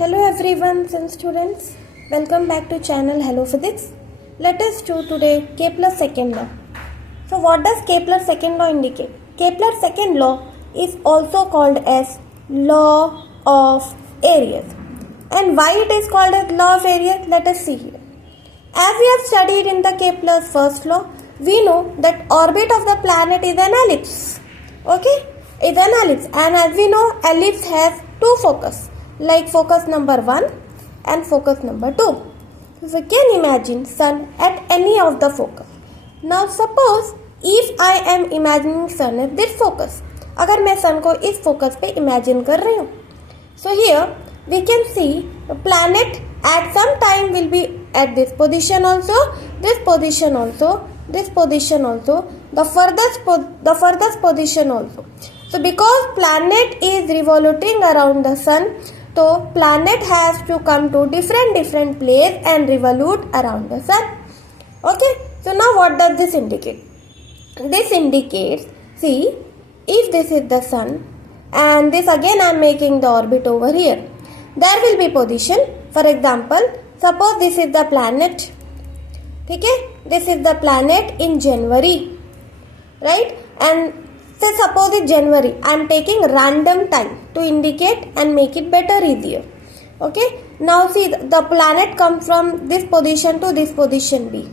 Hello everyone and students, welcome back to channel Hello Physics. Let us do today Kepler's second law. So what does Kepler's second law indicate? Kepler's second law is also called as law of areas. And why it is called as law of areas? Let us see here. As we have studied in the Kepler's first law, we know that orbit of the planet is an ellipse. Okay? It's an ellipse, and as we know, ellipse has two focus, like focus number 1 and focus number 2. So we can imagine sun at any of the focus. Now suppose if I am imagining sun at this focus, अगर मैं sun को इस focus पे imagine कर रही हूँ, so here we can see the planet at some time will be at this position also, this position also, this position also, the furthest position also. So because planet is revoluting around the sun, so planet has to come to different place and revolute around the sun. Okay, so now what does this indicate? This indicates, see, if this is the sun and this again I am making the orbit over here, there will be position. For example, suppose this is the planet. Okay, this is the planet in January, right? And say suppose it's January, I am taking random time to indicate and make it better easier. Okay, now see the planet comes from this position to this position B.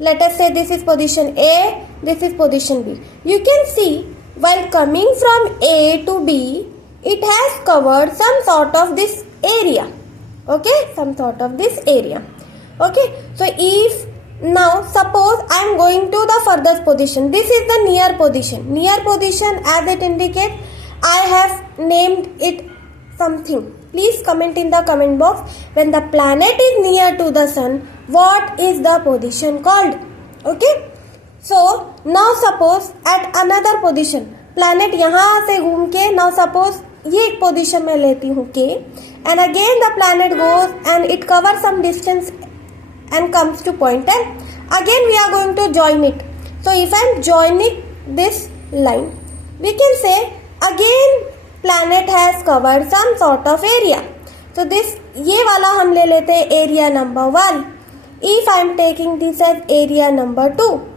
Let us say this is position A, this is position B. You can see while coming from A to B, it has covered some sort of this area. Okay, some sort of this area. Okay, so if now suppose I am going to the furthest position. This is the near position. Near position, as it indicates, I have named it something. Please comment in the comment box. When the planet is near to the sun, what is the position called? Okay. So now suppose at another position, planet यहाँ से घूम के, now suppose ये एक position में लेती हूँ K, and again the planet goes and it covers some distance and comes to point L. Again we are going to join it. So if I am joining this line, we can say again planet has covered some sort of area. So this ये वाला हम ले लेते हैं area number 1. If I am taking this as area number 2.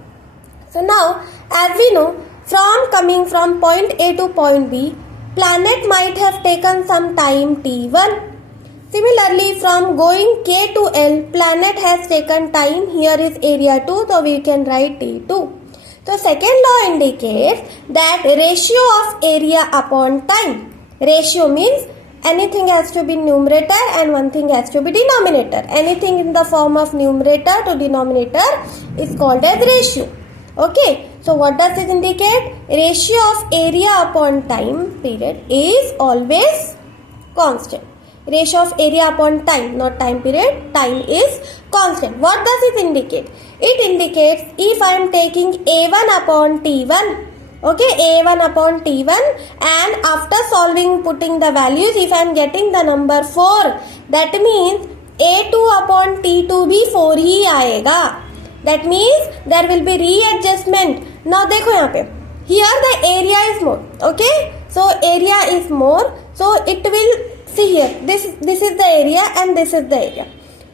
So now as we know, from coming from point A to point B, planet might have taken some time t1. Similarly, from going K to L, planet has taken time. Here is area 2, so we can write T2. So second law indicates that ratio of area upon time. Ratio means anything has to be numerator and one thing has to be denominator. Anything in the form of numerator to denominator is called as ratio. Okay, so what does this indicate? Ratio of area upon time period is always constant. Ratio of area upon time, not time period, time is constant. What does it indicate? It indicates if I am taking A1 upon T1, okay, A1 upon T1, and after solving, putting the values, if I am getting the number 4, that means A2 upon T2 भी 4 ही आएगा. That means there will be readjustment. Now देखो यहाँ पे, here the area is more, okay, so area is more, so it will, see here, this is the area and this is the area.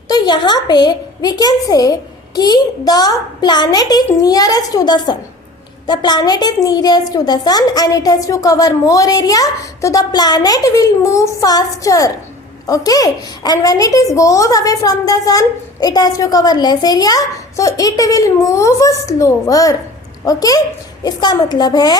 तो यहाँ पे we can say कि the planet is nearest to the sun. The planet is nearest to the sun and it has to cover more area, so the planet will move faster. Okay, and when it is goes away from the sun, it has to cover less area, so it will move slower. Okay, इसका मतलब है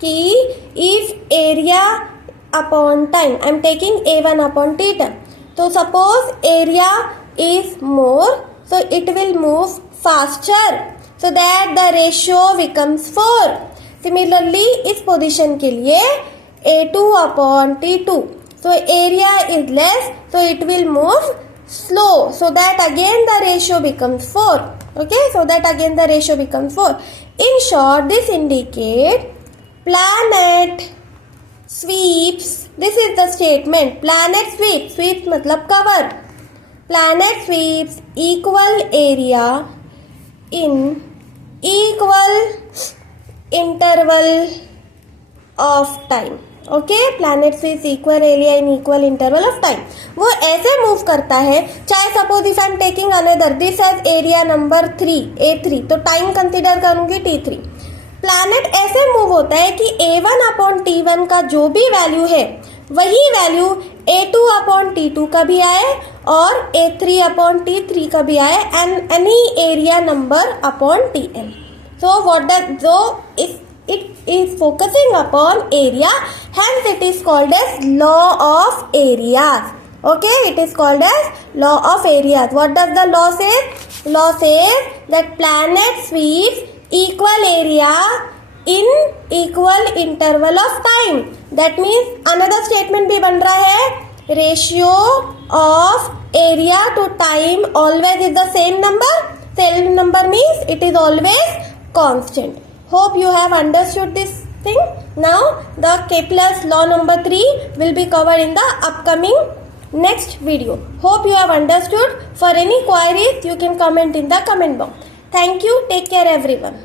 कि if area upon time, I am taking A1 upon T2. So suppose area is more, so it will move faster, so that the ratio becomes 4. Similarly, इस position के लिए A2 upon T2. So area is less, so it will move slow, so that again the ratio becomes 4. Okay, so that again the ratio becomes 4. In short, this indicates planet sweeps. This is the statement. Planet sweeps. Sweeps मतलब cover. Planet sweeps equal area in equal interval of time. Okay, planets with equal area in equal interval of time. वो ऐसे move करता है, चाहे suppose if I am taking another this as area number 3 A3, तो time consider करूंगी T3। Planet ऐसे move होता है कि A1 अपॉन T1 का जो भी वैल्यू है वही वैल्यू A2 अपॉन T2 का भी आए और A3 अपॉन T3 का भी आए and any area number upon Tn। So what that, so it is focusing upon area, hence it is called as law of areas. Okay, it is called as law of areas. What does the law say? Law says that planet sweeps equal area in equal interval of time. That means another statement भी बन रहा है, ratio of area to time always is the same number. Same number means it is always constant. Hope you have understood this thing. Now the Kepler's law number 3 will be covered in the upcoming next video. Hope you have understood. For any queries you can comment in the comment box. Thank you. Take care everyone.